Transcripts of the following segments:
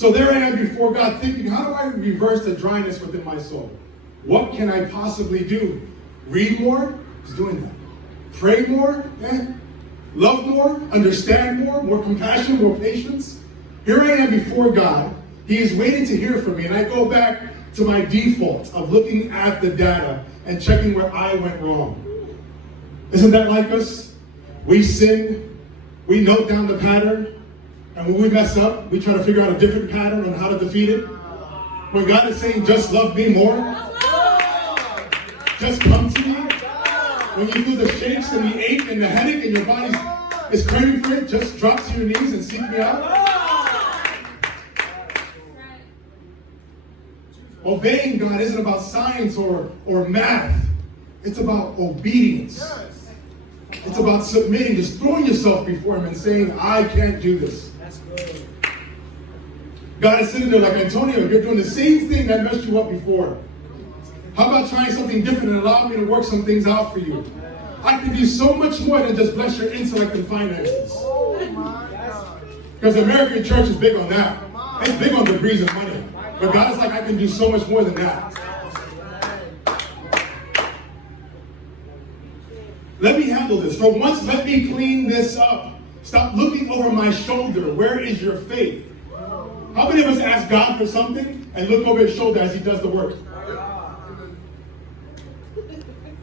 So there I am before God thinking, how do I reverse the dryness within my soul? What can I possibly do? Read more? He's doing that. Pray more? Love more? Understand more? More compassion? More patience? Here I am before God. He is waiting to hear from me. And I go back to my default of looking at the data and checking where I went wrong. Isn't that like us? We sin. We note down the pattern. And when we mess up, we try to figure out a different pattern on how to defeat it. When God is saying, just love me more. Just come to me. When you feel the shakes and the ache and the headache and your body is craving for it, just drop to your knees and seek me out. Obeying God isn't about science or math. It's about obedience. It's about submitting, just throwing yourself before Him and saying, I can't do this. God is sitting there like, Antonio, you're doing the same thing that messed you up before. How about trying something different and allow me to work some things out for you? I can do so much more than just bless your intellect and finances. Because the American church is big on that. It's big on degrees and money. But God is like, I can do so much more than that. Let me handle this. For once, let me clean this up. Stop looking over my shoulder. Where is your faith? How many of us ask God for something and look over His shoulder as He does the work?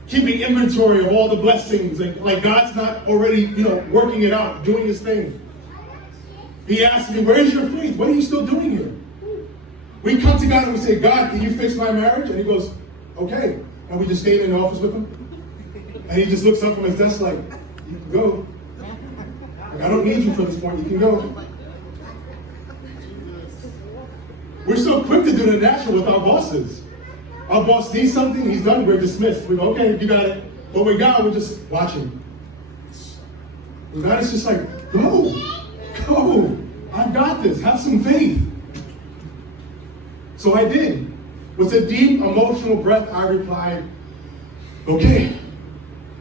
Keeping inventory of all the blessings, and like God's not already, working it out, doing His thing. He asks me, where is your faith? What are you still doing here? We come to God and we say, God, can you fix my marriage? And He goes, okay. And we just stay in the office with Him. And He just looks up from His desk like, you can go. Like, I don't need you for this point. You can go. We're so quick to do the natural with our bosses. Our boss needs something, he's done, we're dismissed. We go, okay, you got it. But with God, we're just watching. With God, it's just like, go. I've got this. Have some faith. So I did. With a deep emotional breath, I replied, okay,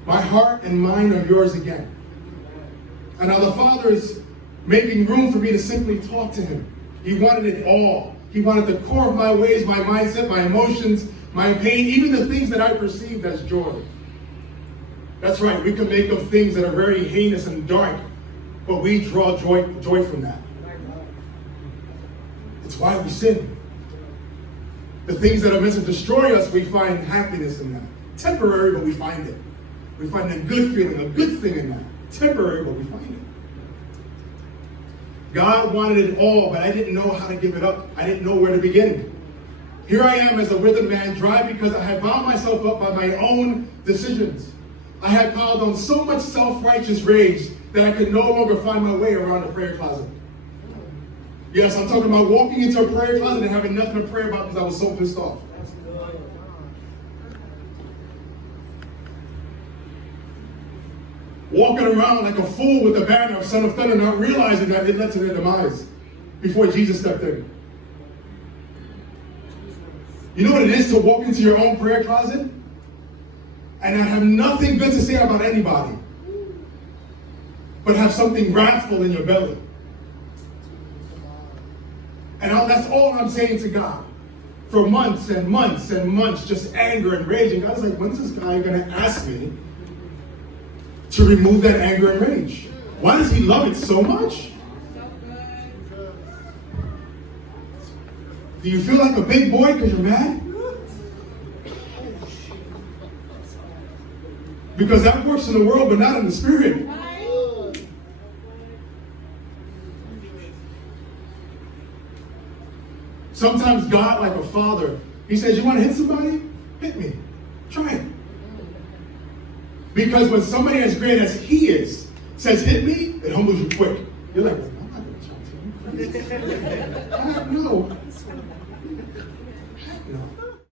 my heart and mind are yours again. And now the Father is making room for me to simply talk to Him. He wanted it all. He wanted the core of my ways, my mindset, my emotions, my pain, even the things that I perceived as joy. That's right, we can make of things that are very heinous and dark, but we draw joy from that. It's why we sin. The things that are meant to destroy us, we find happiness in that. Temporary, but we find it. We find a good feeling, a good thing in that. Temporary, but we find it. God wanted it all, but I didn't know how to give it up. I didn't know where to begin. Here I am as a withered man, dry because I had bound myself up by my own decisions. I had piled on so much self-righteous rage that I could no longer find my way around the prayer closet. Yes, I'm talking about walking into a prayer closet and having nothing to pray about because I was so pissed off. Walking around like a fool with the banner of Son of Thunder, not realizing that it led to their demise before Jesus stepped in. You know what it is to walk into your own prayer closet and not have nothing good to say about anybody, but have something wrathful in your belly. And that's all I'm saying to God. For months and months and months, just anger and rage. And God's like, when's this guy going to ask me to remove that anger and rage? Why does He love it so much? Do you feel like a big boy because you're mad? Because that works in the world, but not in the spirit. Sometimes God, like a father, He says, you want to hit somebody? Hit me. Try it. Because when somebody as great as He is says, hit me, it humbles you quick. You're like, I'm not going to try to. No.